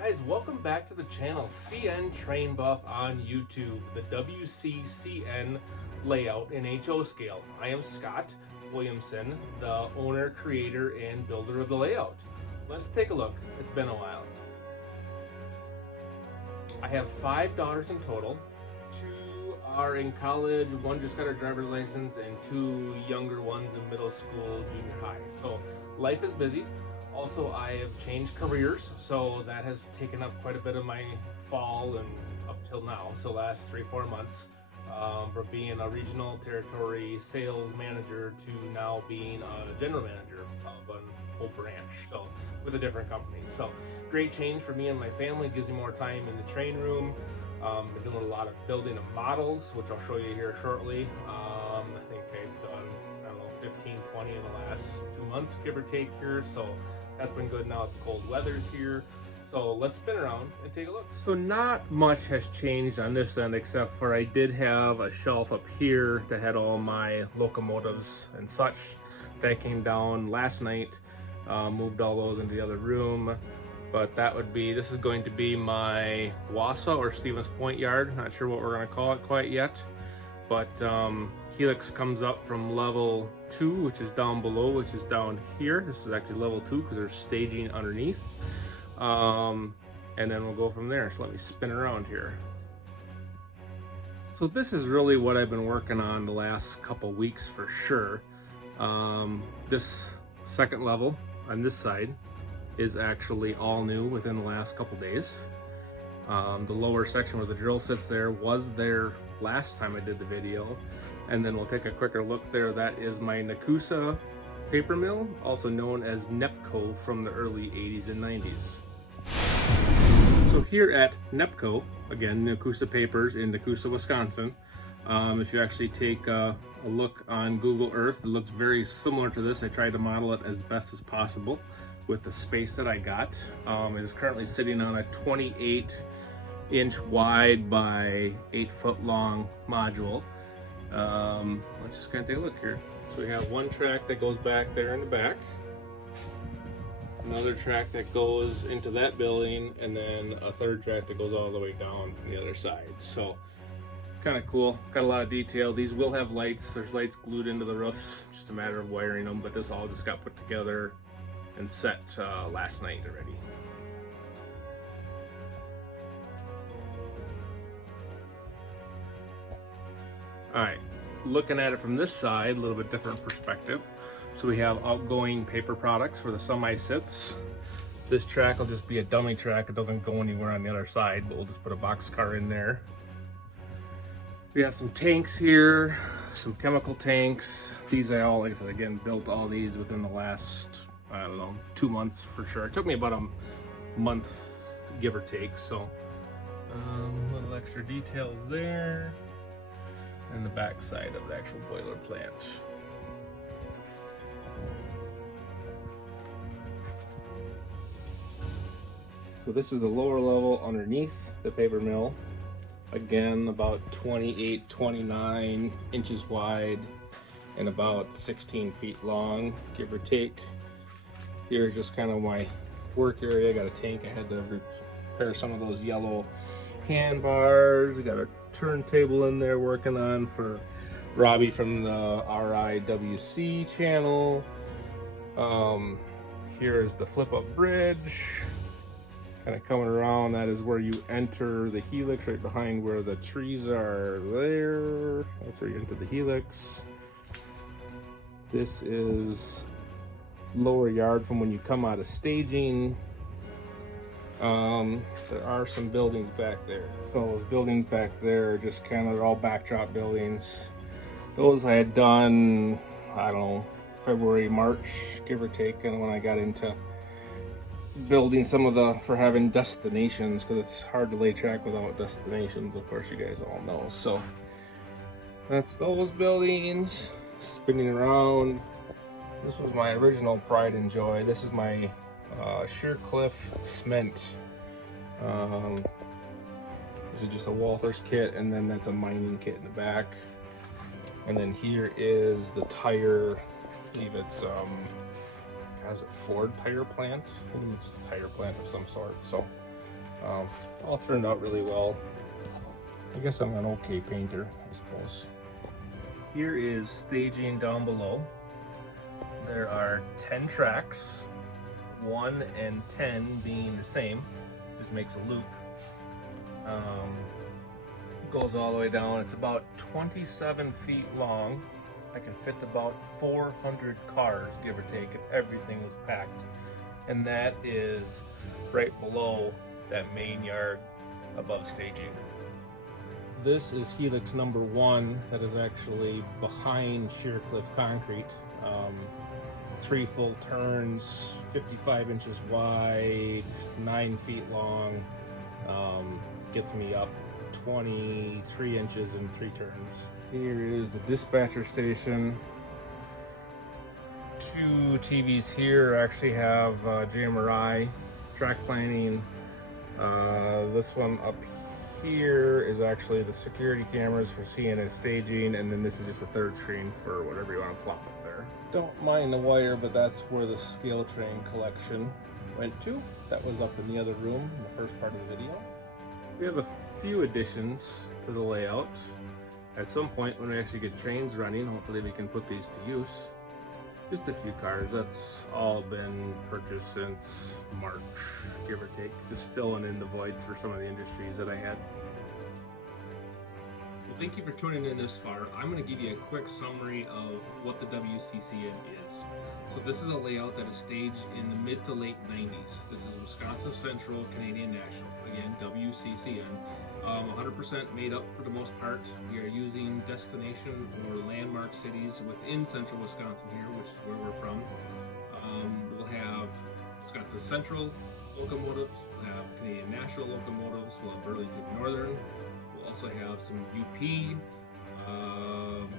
guys, welcome back to the channel CN.TrainBuff on YouTube, the WCCN Layout in HO scale. I am Scott Williamson, the owner, creator, and builder of the layout. Let's take a look. It's been a while. I have 5 daughters in total. 2 are in college, 1 just got her driver's license, and 2 younger ones in middle school, junior high. So life is busy. Also, I have changed careers, so that has taken up quite a bit of my fall and up till now. So last 3-4 months, from being a regional territory sales manager to now being a general manager of a whole branch, so with a different company. So great change for me and my family. Gives me more time in the train room. Been doing a lot of building of models, which I'll show you here shortly. I think I've done, I don't know, 15, 20 in the last 2 months, give or take here. So that's been good now. The cold weather's here. So let's spin around and take a look. So not much has changed on this end, except for I did have a shelf up here that had all my locomotives and such. That came down last night. Moved all those into the other room. But that would be, this is going to be my Wausau or Stevens Point yard. Not sure what we're going to call it quite yet. But helix comes up from level 2, which is down below, which is down here. This is actually level 2 because there's staging underneath. And then we'll go from there. So let me spin around here. So this is really what I've been working on the last couple weeks for sure. This second level on this side is actually all new within the last couple days. The lower section where the drill sits there was there last time I did the video. And then we'll take a quicker look there. That is my Nakusa paper mill, also known as NEPCO from the early 80s and 90s. So here at NEPCO, again, Nakusa Papers in Nakusa, Wisconsin, if you actually take a look on Google Earth, it looks very similar to this. I tried to model it as best as possible with the space that I got. It is currently sitting on a 28-inch wide by 8-foot long module. Let's just kind of take a look here. So we have one track that goes back there in the back, another track that goes into that building, and then a third track that goes all the way down from the other side. So kind of cool, got a lot of detail. These will have lights. There's lights glued into the roofs, just a matter of wiring them, but this all just got put together and set last night already. All right, looking at it from this side, a little bit different perspective. So we have outgoing paper products where the semi sits. This track will just be a dummy track. It doesn't go anywhere on the other side, but we'll just put a box car in there. We have some tanks here, some chemical tanks. These I all, like I said, again, built all these within the last, I don't know, 2 months for sure. It took me about a month, give or take. So little extra details there. And the back side of the actual boiler plant. So this is the lower level underneath the paper mill. Again, about 28, 29 inches wide and about 16 feet long, give or take. Here's just kind of my work area. I got a tank. I had to repair some of those yellow handbars. We got a turntable in there working on for Robbie from the RIWC channel. Here's the flip up bridge. Kind of coming around, that is where you enter the helix, right behind where the trees are there. That's where you enter the helix. This is lower yard from when you come out of staging. There are some buildings back there. So those buildings back there are just kind of, they're all backdrop buildings. Those I had done, I don't know, February, March, give or take, and when I got into building some of the, for having destinations, because it's hard to lay track without destinations, of course you guys all know. So that's those buildings, spinning around. This was my original pride and joy. This is my Sheer Cliff cement. This is just a Walther's kit, and then that's a mining kit in the back. And then here is the tire. I believe it's is it Ford tire plant? I think it's just a tire plant of some sort. So All turned out really well. I guess I'm an okay painter, I suppose. Here is staging down below. There are 10 tracks, 1 and 10 being the same, just makes a loop. Goes all the way down. It's about 27 feet long. I can fit about 400 cars, give or take, if everything was packed. And that is right below that main yard above staging. This is helix number 1 that is actually behind sheer cliff concrete. 3 full turns, 55 inches wide, 9 feet long, gets me up 23 inches in 3 turns. Here is the dispatcher station. 2 TVs here actually have JMRI, track planning. This one up here is actually the security cameras for CN and staging, and then this is just a third screen for whatever you want to plop up there. Don't mind the wire, but that's where the scale train collection went to. That was up in the other room in the first part of the video. We have a few additions to the layout. At some point when we actually get trains running, hopefully we can put these to use. Just a few cars, that's all been purchased since March, give or take. Just filling in the voids for some of the industries that I had. Well, thank you for tuning in this far. I'm going to give you a quick summary of what the WCCN is. So this is a layout that is staged in the mid to late 90s. This is Wisconsin Central Canadian National, again WCCN. 100% made up for the most part. We are using destination or landmark cities within central Wisconsin here, which is where we're from. We'll have Wisconsin Central locomotives, we'll have Canadian National locomotives, we'll have Burlington Northern, we'll also have some UP,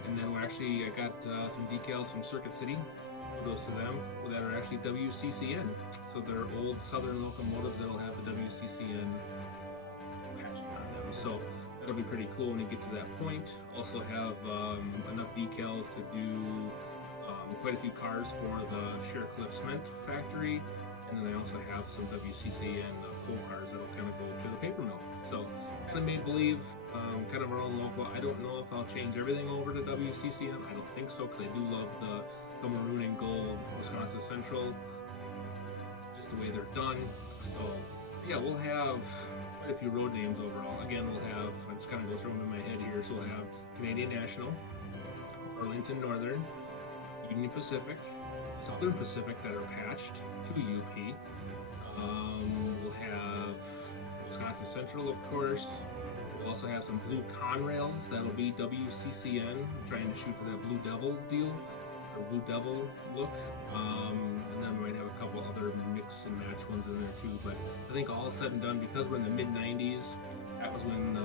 and then I got some decals from Circuit City. Kudos to them, that are actually WCCN. So they're old Southern locomotives that'll have the WCCN patching on them. So that'll be pretty cool when you get to that point. Also have enough decals to do quite a few cars for the Cliff Cement factory, and then I also have some WCCN coal cars that'll kind of go to the paper mill. So kind of made believe, kind of our own local. I don't know if I'll change everything over to WCCN. I don't think so, because I do love the maroon and gold Wisconsin Central, just the way they're done. So yeah, we'll have quite a few road names overall. Again, we'll have, I just kind of go through them in my head here. So we'll have Canadian National, Burlington Northern, Union Pacific, Southern Pacific that are patched to UP. We'll have Wisconsin Central, of course. We'll also have some blue Conrails that'll be WCCN, trying to shoot for that Blue Devil deal, or Blue Devil look. And then we might have a couple other mix and match ones in there too. But I think all said and done, because we're in the mid 90s, that was when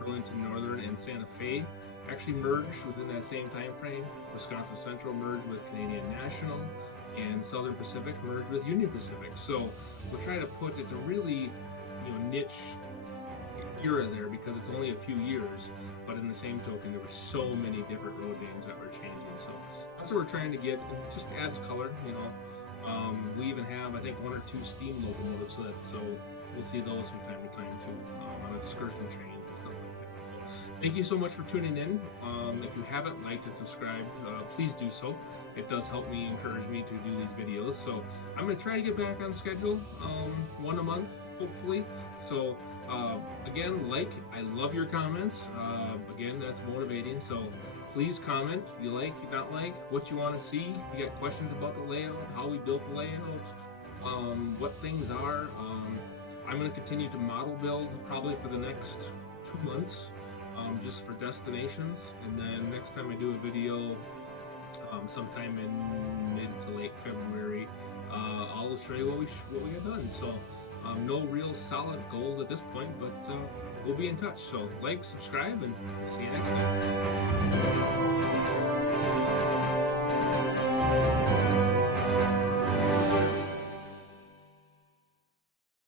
Burlington Northern and Santa Fe actually merged within that same time frame. Wisconsin Central merged with Canadian National, and Southern Pacific merged with Union Pacific. So we'll try to put, it's a really niche era there because it's only a few years, but in the same token there were so many different road names that were changing. So that's what we're trying to get. It just adds color, we even have, I think, 1 or 2 steam locomotives, so we'll see those from time to time too, on excursion trains and stuff like that. So thank you so much for tuning in. If you haven't liked and subscribed, please do so. It does help me, encourage me to do these videos. So I'm going to try to get back on schedule, 1 a month, hopefully. So again, I love your comments. Again, that's motivating. So please comment. You like, you not like, what you want to see. If you got questions about the layout, how we built the layout, what things are. I'm going to continue to model build probably for the next 2 months, just for destinations. And then next time I do a video, sometime in mid to late February, I'll show you what we got done. So no real solid goals at this point, but we'll be in touch. So like, subscribe, and see you next time.